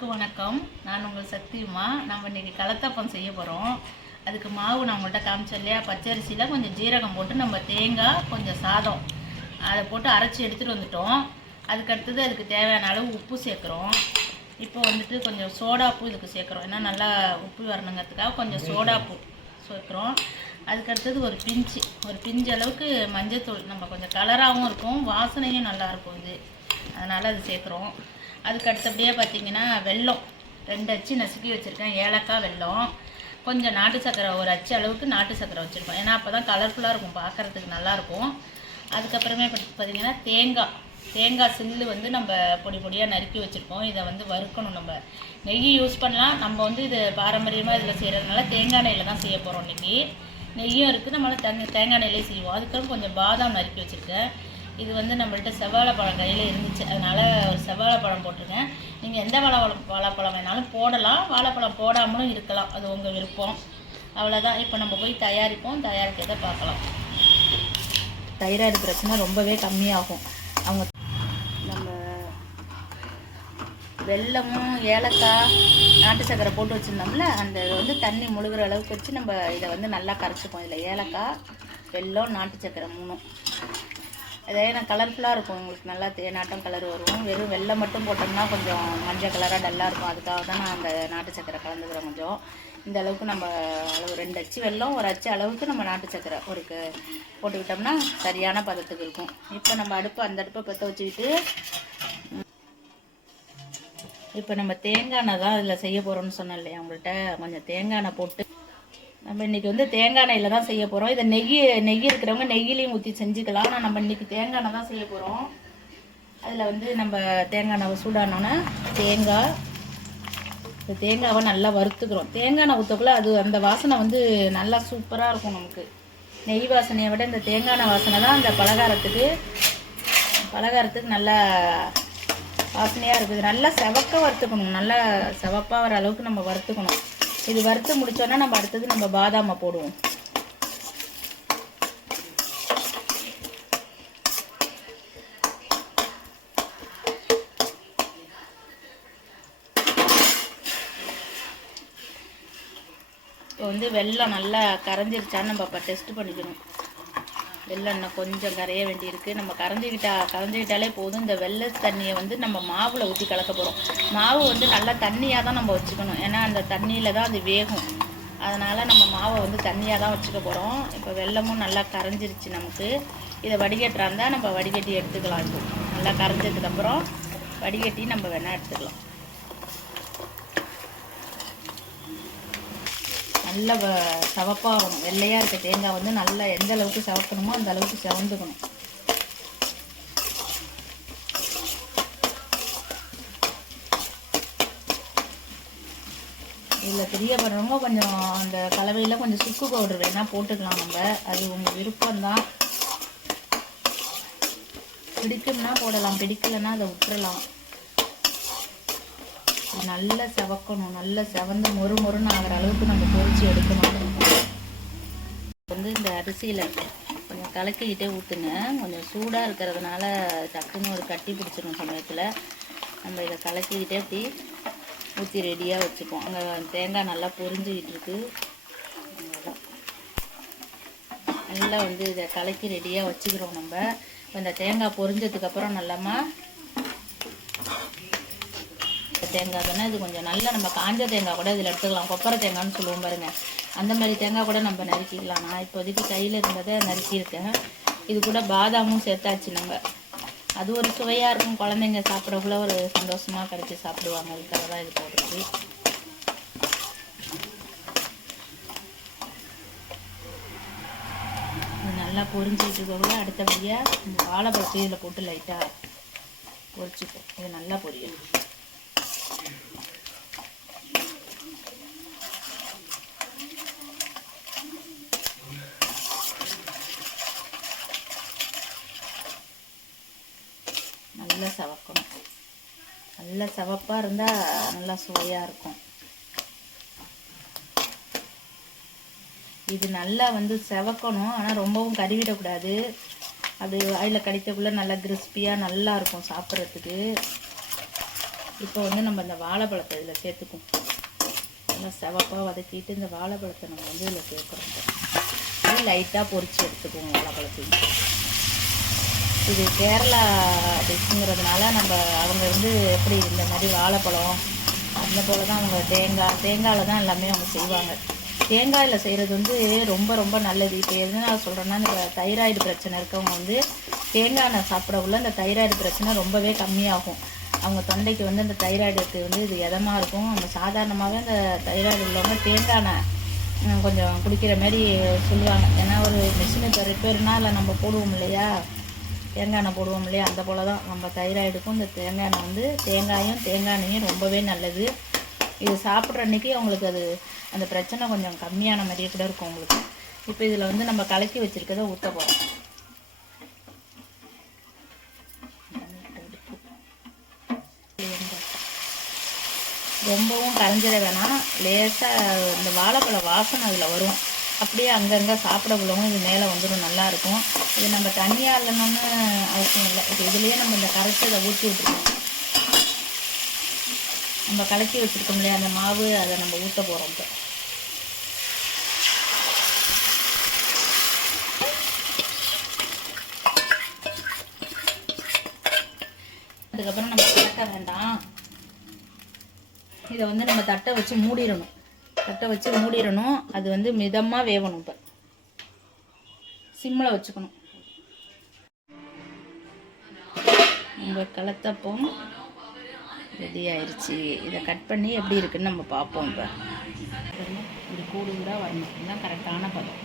அனைவருக்கும் வணக்கம். நான் உங்கள் சக்தியுமா. நம்ம இன்றைக்கி கலத்தப்பம் செய்ய போகிறோம். அதுக்கு மாவு நான் உங்கள்கிட்ட காமிச்சேன் இல்லையா, பச்சரிசியில் கொஞ்சம் ஜீரகம் போட்டு நம்ம தேங்காய் கொஞ்சம் சாதம் அதை போட்டு அரைச்சி எடுத்துகிட்டு வந்துட்டோம். அதுக்கடுத்தது அதுக்கு தேவையான அளவு உப்பு சேர்க்குறோம். இப்போ வந்துட்டு கொஞ்சம் சோடாப்பூ இதுக்கு சேர்க்குறோம். ஏன்னா நல்லா உப்பு வரணுங்கிறதுக்காக கொஞ்சம் சோடாப்பூ சேர்க்குறோம். அதுக்கடுத்தது ஒரு பிஞ்சு அளவுக்கு மஞ்சத்தூள். நம்ம கொஞ்சம் கலராகவும் இருக்கும், வாசனையும் நல்லாயிருக்கும் இது, அதனால் அது சேர்க்குறோம். அதுக்கு அடுத்தபடியாக பார்த்திங்கன்னா வெல்லம் 2 அச்சு நசுக்கி வச்சுருக்கேன். ஏலக்காய், வெல்லம், கொஞ்சம் நாட்டு சர்க்கரை, ஒரு அச்சு அளவுக்கு நாட்டு சர்க்கரை வச்சுருக்கோம். ஏன்னா அப்போ தான் கலர்ஃபுல்லாக இருக்கும், பார்க்குறதுக்கு நல்லாயிருக்கும். அதுக்கப்புறமே பார்த்திங்கன்னா தேங்காய் சில்லு வந்து நம்ம பொடி பொடியாக நறுக்கி வச்சுருக்கோம். இதை வந்து வறுக்கணும். நம்ம நெய் யூஸ் பண்ணலாம். நம்ம வந்து இது பாரம்பரியமாக இதில் செய்கிறதுனால தேங்காய் நெய்யில் தான் செய்ய போகிறோம். இன்றைக்கி நெய்யும் இருக்குது, நம்மளால் தேங்காய் நெய்யிலே செய்வோம். அதுக்கப்புறம் கொஞ்சம் பாதாம் நறுக்கி வச்சுருக்கேன். இது வந்து நம்மள்ட்ட செவ்வாழைப்பழம் கையில் இருந்துச்சு, அதனால் ஒரு செவ்வாழைப்பழம் போட்டிருக்கேன். நீங்கள் எந்த வாழைப்பழம் வேணாலும் போடலாம், வாழைப்பழம் போடாமலும் இருக்கலாம், அது உங்கள் விருப்பம். அவ்வளோதான். இப்போ நம்ம போய் தயாரிக்கிறதை பார்க்கலாம். தைராய்டு பிரச்சனை ரொம்பவே கம்மியாகும். அவங்க நம்ம வெல்லமும் ஏலக்காய் நாட்டு சர்க்கரை போட்டு வச்சுருந்தோம்ல, அந்த வந்து தண்ணி முழுகிற அளவுக்கு வச்சு நம்ம இதை வந்து நல்லா கரைச்சிப்போம். இதில் ஏலக்காய், வெல்லம், நாட்டு சர்க்கரை 3 அதே நான் கலர்ஃபுல்லாக இருக்கும், உங்களுக்கு நல்லா தேனாட்டம் கலர் வரும். வெறும் வெல்லம் மட்டும் போட்டோம்னா கொஞ்சம் மஞ்சள் கலராக டல்லாக இருக்கும். அதுக்காக தான் நான் அந்த நாட்டு சர்க்கரை கலந்துக்கிறேன். கொஞ்சம் இந்த அளவுக்கு நம்ம அளவு 2 அச்சு வெல்லம், 1 அச்சு அளவுக்கு நம்ம நாட்டு சர்க்கரை போட்டுக்கிட்டோம்னா சரியான பதத்துக்கு இருக்கும். இப்போ நம்ம அந்த அடுப்பை பற்ற வச்சுக்கிட்டு இப்போ நம்ம தேங்காய் எண்ணெய் தான் இதில் செய்ய போகிறோம்னு சொன்னேன் இல்லையா உங்கள்கிட்ட. கொஞ்சம் தேங்காய் எண்ணெய் போட்டு நம்ம இன்றைக்கி வந்து தேங்காய் எண்ணெயில் தான் செய்ய போகிறோம். இதை நெய் இருக்கிறவங்க நெய்யிலையும் ஊற்றி செஞ்சுக்கலாம். ஆனால் நம்ம இன்றைக்கி தேங்காய் எண்ணெய் தான் செய்ய போகிறோம். அதில் வந்து நம்ம தேங்காய் எண்ணெய் சூடானோன்னா தேங்காவை நல்லா வறுத்துக்கிறோம். தேங்காய் எண்ணெய் ஊற்றக்குள்ள அந்த வாசனை வந்து நல்லா சூப்பராக இருக்கும். நமக்கு நெய் வாசனையை விட இந்த தேங்காய் எண்ணெய் வாசனை தான் அந்த பலகாரத்துக்கு நல்லா வாசனையாக இருக்குது. நல்லா செவக்க வறுத்துக்கணும். நல்லா செவப்பாக வர அளவுக்கு நம்ம வறுத்துக்கணும். இது வறுத்து முடிச்சோன்னா நம்ம அடுத்தது நம்ம பாதாமை போடுவோம். இப்போ வந்து வெல்லம் நல்லா கரைஞ்சிருச்சான்னு நம்ம இப்போ டெஸ்ட் பண்ணிக்கணும். வெல்லம் இன்னும் கொஞ்சம் கரைய வேண்டியிருக்கு. நம்ம கரைஞ்சிக்கிட்டாலே போதும். இந்த வெள்ளை தண்ணியை வந்து நம்ம மாவில் ஊற்றி கலக்க போகிறோம். மாவு வந்து நல்லா தண்ணியாக தான் நம்ம வச்சுக்கணும், ஏன்னா அந்த தண்ணியில் தான் அது வேகும். அதனால் நம்ம மாவை வந்து தண்ணியாக தான் வச்சுக்க போகிறோம். இப்போ வெல்லமும் நல்லா கரைஞ்சிருச்சு. நமக்கு இதை வடிகட்டுறா இருந்தால் நம்ம வடிகட்டி எடுத்துக்கலாம். இப்போ நல்லா கரைஞ்சதுக்கப்புறம் வடிகட்டி நம்ம வேணால் எடுத்துக்கலாம். நல்ல செவப்பாகும். வெள்ளையாக இருக்க தேங்காய் வந்து நல்லா எந்த அளவுக்கு செவக்கணுமோ அந்த அளவுக்கு செவந்துக்கணும். இதில் தெரியப்படுறவங்க கொஞ்சம் அந்த கலவையில் கொஞ்சம் சுக்கு பவுடர் வேணால் போட்டுக்கலாம். நம்ம அது உங்கள் விருப்பம்தான். பிடிக்கும்னா போடலாம், பிடிக்கலைன்னா அதை விட்டுறலாம். நல்லா செவக்கணும். நல்லா செவந்து மொறுன்னு ஆகிற அளவுக்கு நம்ம பொரிச்சு எடுக்கணும். வந்து இந்த அரிசியில் கொஞ்சம் கலக்கிக்கிட்டே ஊற்றுங்க. கொஞ்சம் சூடாக இருக்கிறதுனால டக்குன்னு ஒரு கட்டி பிடிச்சிடும் சமயத்தில். நம்ம இதை கலக்கிக்கிட்டே அப்படி ஊற்றி ரெடியாக வச்சுப்போம். அங்கே தேங்காய் நல்லா பொரிஞ்சுக்கிட்டு இருக்கு. நல்லா வந்து இதை கலக்கி ரெடியாக வச்சுக்கிறோம். நம்ம இப்போ இந்த தேங்காய் பொரிஞ்சதுக்கப்புறம் நல்லாமா தேங்காய் தானே இது கொஞ்சம் நல்லா நம்ம காஞ்ச தேங்காய் கூட இதில் எடுத்துக்கலாம். கொப்பரை தேங்காய்னு சொல்லுவோம் பாருங்கள், அந்த மாதிரி தேங்காய் கூட நம்ம நறுக்கிக்கலாம். நான் இப்போதைக்கு கையில் இருந்ததை நறுக்கியிருக்கேன். இது கூட பாதாமும் சேர்த்தாச்சு. நம்ம அது ஒரு சுவையாக இருக்கும். குழந்தைங்க சாப்பிடக்குள்ள ஒரு சந்தோஷமாக கடிச்சு சாப்பிடுவாங்க. அதுக்காக தான் இது போடுறது. இது நல்லா பொரிஞ்சிட்டு இருக்கக்குள்ள அடுத்தபடியாக இந்த வாழைப்பழத்தை இதில் போட்டு லைட்டாக பொரிச்சுப்போம். இது நல்லா பொரியணும். நல்லா செவக்கணும். நல்லா செவப்பாக இருந்தால் நல்லா சுவையாக இருக்கும். இது நல்லா வந்து செவக்கணும், ஆனால் ரொம்பவும் கருவிடக்கூடாது. அது வாயில் கடிக்கக்குள்ளே நல்லா கிறிஸ்பியாக நல்லா இருக்கும் சாப்பிட்றதுக்கு. இப்போ வந்து நம்ம இந்த வாழைப்பழத்தை இதில் சேர்த்துக்கும். நல்லா செவப்பாக வதக்கிட்டு இந்த வாழைப்பழத்தை நம்ம வந்து இதில் சேர்க்குறோம். லைட்டாக பொரித்து எடுத்துக்குவோம் வாழைப்பழத்தையும். இது கேரளா டிஷ்ஷுங்கிறதுனால நம்ம அவங்க வந்து எப்படி இந்த மாதிரி வாழைப்பழம் அந்த போல் தான் அவங்க தேங்காயில் தான் எல்லாமே அவங்க செய்வாங்க. தேங்காயில் செய்கிறது வந்து ரொம்ப ரொம்ப நல்லது. இப்போ எதுனா சொல்கிறேன்னா, இந்த தைராய்டு பிரச்சனை இருக்கவங்க வந்து தேங்காய் எண்ணெய் சாப்பிடக்குள்ள இந்த தைராய்டு பிரச்சனை ரொம்பவே கம்மியாகும். அவங்க தொண்டைக்கு வந்து அந்த தைராய்டுக்கு வந்து இது இதமாக இருக்கும். நம்ம சாதாரணமாகவே இந்த தைராய்டு உள்ளவங்க தேங்காய் எண்ணெய் கொஞ்சம் குடிக்கிற மாதிரி சொல்லுவாங்க. ஏன்னா ஒரு மிஷினு இப்போ ரிப்பேர்னால் அதில் நம்ம போடுவோம் இல்லையா, தேங்காய் எண்ணெய் போடுவோம் இல்லையா, அந்த போல் தான் நம்ம தைராய்டுக்கும் இந்த தேங்காய் எண்ணெய் வந்து தேங்காய் எண்ணெயும் ரொம்பவே நல்லது. இது சாப்பிட்ற அன்றைக்கி அவங்களுக்கு அது அந்த பிரச்சனை கொஞ்சம் கம்மியான மாதிரியே கூட இருக்கும் உங்களுக்கு. இப்போ இதில் வந்து நம்ம கலக்கி வச்சுருக்கதை ஊற்ற போகிறோம். ரொம்பவும் கரைஞ்சிட வேணாம், லேசாக இந்த வாழைப்பழ வாசனை அதில் வரும். அப்படியே அங்கங்கே சாப்பிட உள்ளவங்க இது மேலே வந்துடும், நல்லாயிருக்கும். இது நம்ம தனியாக இல்லைன்னு அவசியம் இல்லை. இப்போ இதுலேயே நம்ம இந்த கரைச்சதை ஊற்றி விட்டுருக்கோம். நம்ம கலக்கி வச்சுருக்கோம் இல்லையா அந்த மாவு, அதை நம்ம ஊற்ற போகிறோம். இப்போ அதுக்கப்புறம் நம்ம கலக்க வேண்டாம். இதை வந்து நம்ம தட்டை வச்சு மூடிடணும். அது வந்து மிதமாக வேகணும். இப்போ சிம்மில் வச்சுக்கணும். நம்ம கலத்தப்பம் ரெடி ஆயிடுச்சு. இதை கட் பண்ணி எப்படி இருக்குன்னு நம்ம பார்ப்போம். இப்போ இப்படி கூடு கூட வரணும், இதுதான் கரெக்டான பதம்.